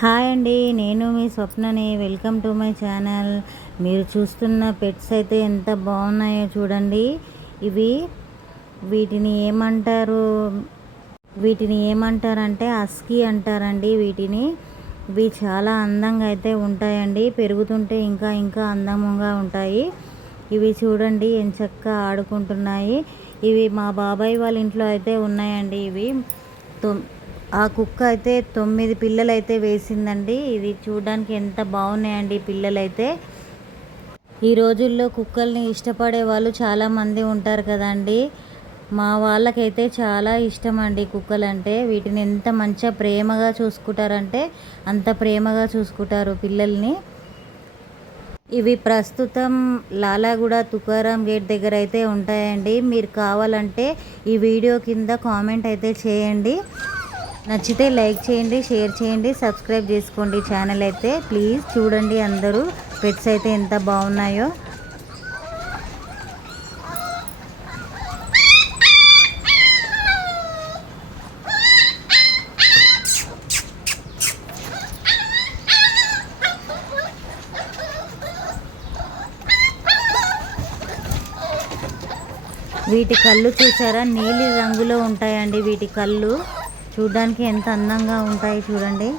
Hi అండి, నేను మీ స్వప్నని. Welcome to my channel. మీరు చూస్తున్న పెట్స్ అయితే ఎంత బాగున్నాయో చూడండి. ఇవి వీటిని ఏమంటారు వీటిని ఏమంటారంటే హస్కీ అంటారండి వీటిని. ఇవి చాలా అందంగా అయితే ఉంటాయండి, పెరుగుతుంటే ఇంకా ఇంకా అందంగా ఉంటాయి. ఇవి చూడండి ఎంచక్కా ఆడుకుంటున్నాయి. ఇవి మా బాబాయ్ వాళ్ళ ఇంట్లో అయితే ఉన్నాయండి. ఇవి ఆ కుక్క అయితే 9 పిల్లలు అయితే వేసిందండి. ఇది చూడడానికి ఎంత బాగున్నాయండి పిల్లలైతే. ఈ రోజుల్లో కుక్కల్ని ఇష్టపడే వాళ్ళు చాలామంది ఉంటారు కదండి. మా వాళ్ళకైతే చాలా ఇష్టం అండి కుక్కలంటే. వీటిని ఎంత మంచిగా ప్రేమగా చూసుకుంటారంటే అంత ప్రేమగా చూసుకుంటారు పిల్లల్ని. ఇవి ప్రస్తుతం లాలాగూడ తుకారాం గేట్ దగ్గర అయితే ఉంటాయండి. మీరు కావాలంటే ఈ వీడియో కింద కామెంట్ అయితే చేయండి. నచ్చితే లైక్ చేయండి, షేర్ చేయండి, సబ్స్క్రైబ్ చేసుకోండి ఛానల్ అయితే ప్లీజ్. చూడండి అందరూ పెట్స్ అయితే ఎంత బాగున్నాయో. వీటి కళ్ళు చూసారా, నీలి రంగులో ఉంటాయండి వీటి కళ్ళు. చూడడానికి ఎంత అందంగా ఉంటాయి చూడండి.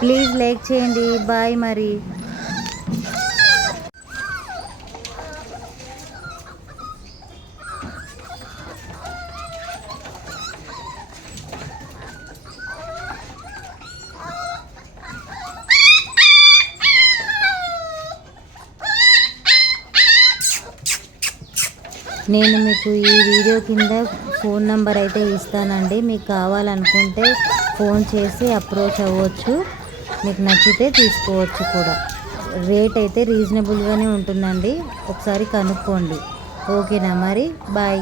ప్లీజ్ లైక్ చేయండి. బాయ్ మరి. నేను మీకు ఈ వీడియో కింద ఫోన్ నెంబర్ అయితే ఇస్తానండి. మీకు కావాలనుకుంటే ఫోన్ చేసి అప్రోచ్ అవ్వచ్చు. మీకు నచ్చితే తీసుకోవచ్చు కూడా. రేట్ అయితే రీజనబుల్గానే ఉంటుందండి, ఒకసారి కనుక్కోండి. ఓకేనా మరి, బాయ్.